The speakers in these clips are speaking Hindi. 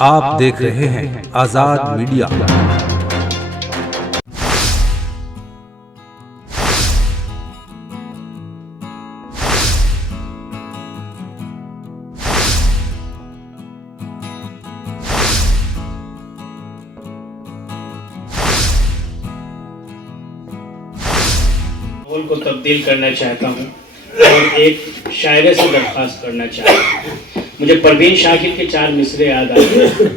आप देख रहे हैं आजाद मीडिया। माहौल को तब्दील करना चाहता हूँ और एक शायरे से दरख्वास्त करना चाहता हूँ। मुझे परवीन शाकिर के 4 मिसरे याद आते हैं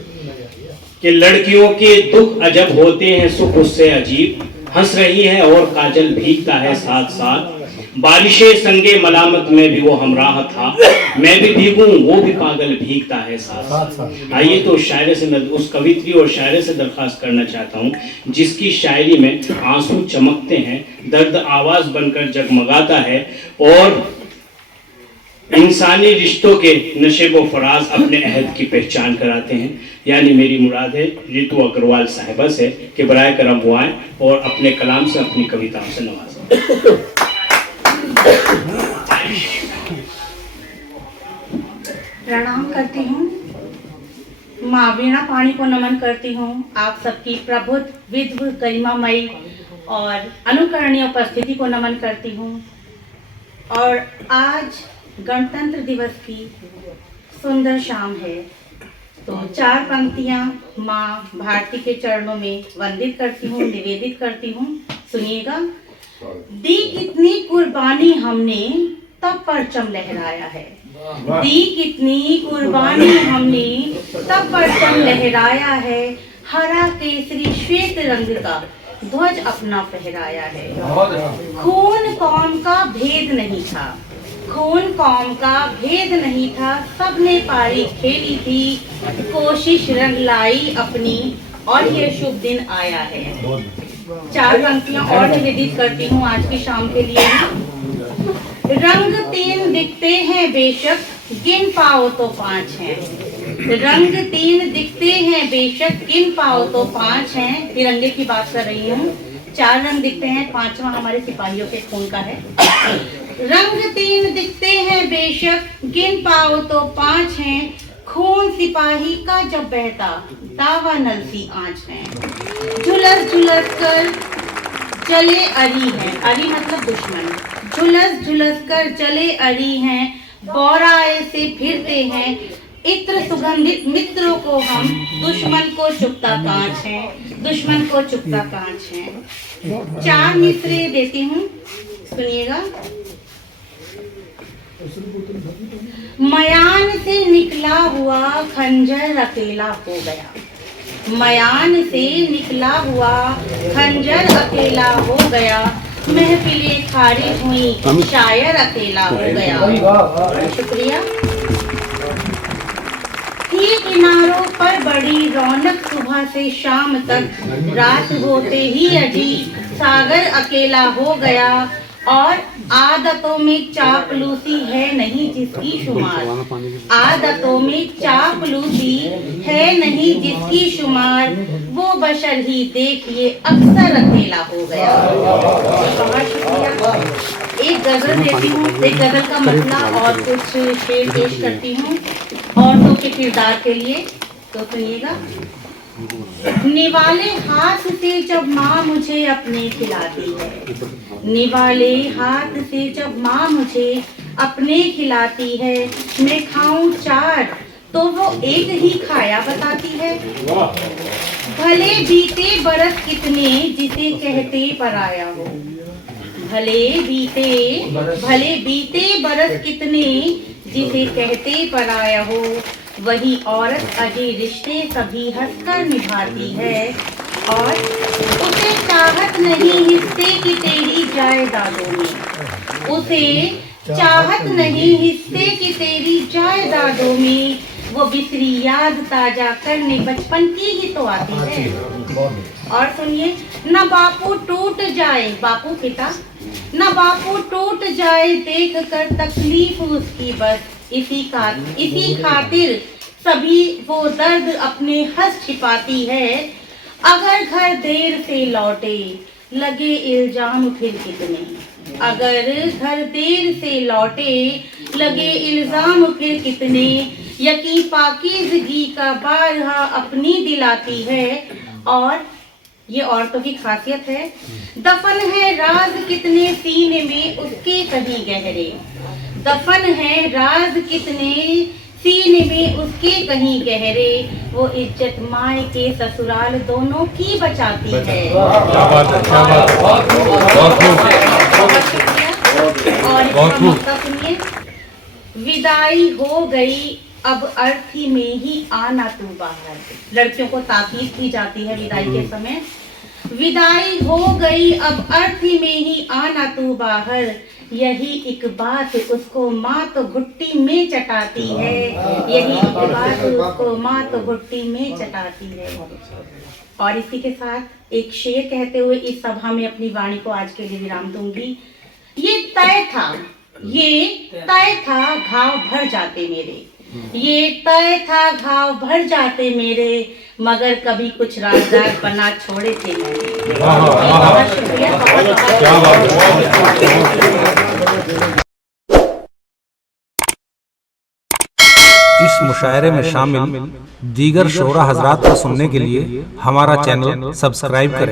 कि लड़कियों के दुख अजब होते हैं, सुख उससे अजीब, हंस रही है और काजल भीगता है साथ साथ, बारिशे संगे मलामत में भी वो हमराह था, मैं भी भीगूं वो भी पागल भीगता है साथ। आइए तो शायरे से उस कवित्री और शायरे से दरख्वास्त करना चाहता हूँ जिसकी शायरी में आंसू चमकते हैं, दर्द आवाज बनकर जगमगाता है और इंसानी रिश्तों के नशेबो फराज अपने अहद की पहचान कराते हैं। यानी मेरी मुराद है रितु अग्रवाल साहिबा से कि बराए करम वो आए और अपने कलाम से अपनी कविताओं से नवाजें। प्रणाम करती हूँ, माँ वीणा पाणी को नमन करती हूँ। आप सबकी प्रबुद्ध, विद्व, गरिमामयी और अनुकरणीय उपस्थिति को नमन करती हूँ। और आज गणतंत्र दिवस की सुंदर शाम है, तो 4 पंक्तियाँ माँ भारती के चरणों में वंदित करती हूँ, निवेदित करती हूँ। सुनिएगा। दी कितनी कुर्बानी हमने तब परचम लहराया है, दी कितनी कुर्बानी हमने तब परचम लहराया है, हरा केसरी श्वेत रंग का ध्वज अपना फहराया है। खून कौम का भेद नहीं था, खून कौम का भेद नहीं था, सबने पारी खेली थी, कोशिश रंग लाई अपनी और ये शुभ दिन आया है। 4 पंक्तियां और निवेदित करती हूँ आज की शाम के लिए। रंग 3 दिखते हैं बेशक, गिन पाओ तो 5 हैं। रंग 3 दिखते हैं बेशक, गिन पाओ तो 5 हैं। तिरंगे की बात कर रही हूँ। 4 रंग दिखते हैं, 5वां हमारे सिपाहियों के खून का है। रंग 3 दिखते हैं बेशक, गिन पाओ तो 5 हैं, खून सिपाही का जब बहता दावा नल सी आँच है। झुलस झुलस कर चले अरी हैं, अरी मतलब दुश्मन, झुलस झुलस कर चले अरी हैं, बौराए से फिरते हैं, इत्र सुगंधित मित्रों को हम, दुश्मन को चुपता कांच है, दुश्मन को चुपता कांच है। 4 मिसरे देती हूँ, सुनिएगा। मयान से निकला हुआ खंजर अकेला हो गया, मयान से निकला हुआ खंजर अकेला हो गया, महफिलें खारिज हुई शायर अकेला हो गया। शुक्रिया। थी किनारों पर बड़ी रौनक सुबह से शाम तक, रात होते ही अजीब सागर अकेला हो गया, और आदतों में चापलूसी है नहीं जिसकी शुमार, आदतों में चापलूसी है नहीं जिसकी शुमार, वो बशर ही देखिए अक्सर अकेला हो गया। बहुत शुक्रिया। एक गजल देती हूँ, एक गजल का मतलब और कुछ शेर पेश करती हूँ औरतों के किरदार के लिए, तो सुनिएगा। निवाले हाथ से जब माँ मुझे अपने खिलाती है, निवाले हाथ से जब माँ मुझे अपने खिलाती है, मैं खाऊं 4 तो वो एक ही खाया बताती है। भले बीते बरस कितने जिसे कहते पराया हो, भले बीते बरस कितने जिसे कहते पराया हो, वही औरत अजय रिश्ते सभी हंसकर निभाती है, और उसे चाहत नहीं हिस्से की तेरी जायदादों में, उसे चाहत नहीं हिस्से की तेरी जायदादों में, वो बिसरी याद ताजा करने बचपन की ही तो आती है। और सुनिए। न बापू टूट जाए, बापू पिता, न बापू टूट जाए देख कर तकलीफ उसकी, बस इसी खातिर सभी वो दर्द अपने हंस छिपाती है, अगर घर देर से लौटे लगे इल्जाम फिर कितने, अगर घर देर से लौटे लगे इल्जाम फिर कितने, यकी पाकीज़गी का बारहा अपनी दिलाती है। और ये औरतों की खासियत है, दफन है राज कितने सीने में उसके कहीं गहरे, दफन है राज कितने सीने में उसके कहीं गहरे, वो इज्जत माए के ससुराल दोनों की बचाती है। और इसका सुनिए, विदाई हो गई अब अर्थी में ही आना तू बाहर। लड़कियों को ताकीद की जाती है विदाई के समय, विदाई हो गई अब अर्थी में ही आना तू बाहर, यही एक बात उसको माँ तो घुट्टी में चटाती है, यही एक बात उसको माँ तो घुट्टी में चटाती है। और इसी के साथ एक शेर कहते हुए इस सभा में अपनी वाणी को आज के लिए विराम दूंगी। ये तय था घाव भर जाते मेरे, ये तय था घाव भर जाते मेरे, मगर कभी कुछ राजदार बना छोड़े थे मेरे। बहुत शुक्रिया, इस मुशायरे में शामिल दीगर शोरा हजरात को सुनने के लिए हमारा चैनल सब्सक्राइब करें।